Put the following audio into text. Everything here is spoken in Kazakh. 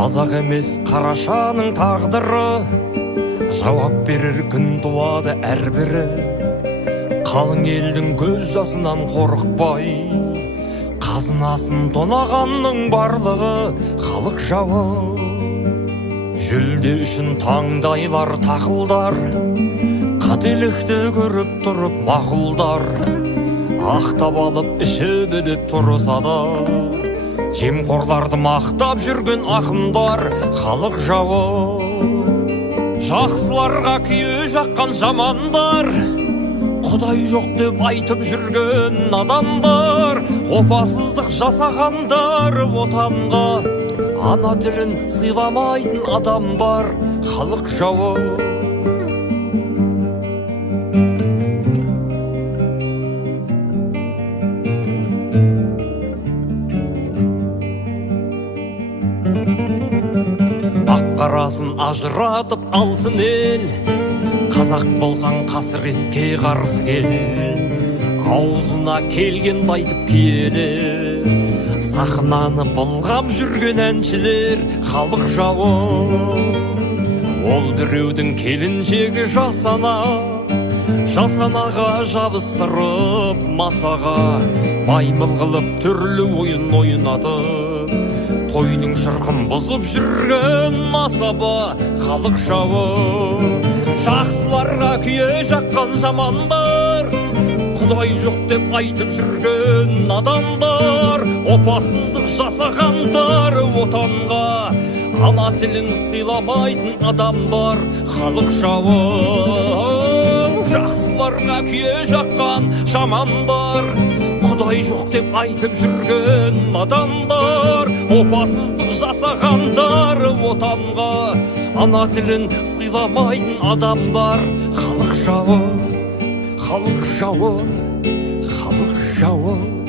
мазақ емес қарашаның тағдыры, жауап берер күн туады әрбірі. Қалың елдің көз жасынан қорықпай, қазынасын тонағанның барлығы халық жауы. Жүлде үшін таңдайлар тақылдар, қателікті көріп тұрып мақұлдар, ақтап алып іші біліп тұрса да, жемқорларды мақтап жүрген ақындар халық жауы. Жақсыларға күйе жаққан жамандар, Құдай жоқ деп айтып жүрген адамдар, опасыздық жасағандар отанға, ана тілін сыйламайтын адамдар халық жауы. Ақ-қарасын ажыратып алсын ел, қазақ болсаң қасіретке қарсы кел. Аузына келгенді айтып киелі, сахнаны былғап жүрген әншілер халық жауы. Ол біреудің келіншегі жасанаға жабыстырып масаға, маймыл қылып түрлі ойын ойнатып, тойдың шырқын бұзып жүрген асаба халық жауы. Жақсыларға күйе жаққан жамандар, Құдай жоқ деп айтып жүрген адамдар, опасыздық жасағандар отанға, ана тілін сыйламайтын адамдар халық жауы. Жақсыларға күйе жаққан жамандар, Құдай жоқ деп айтып жүрген адамдар, опасыздық жасағандар отанға, ана тілін сыйламайтын адамдар халық жауы. Халық жауы, халық жауы.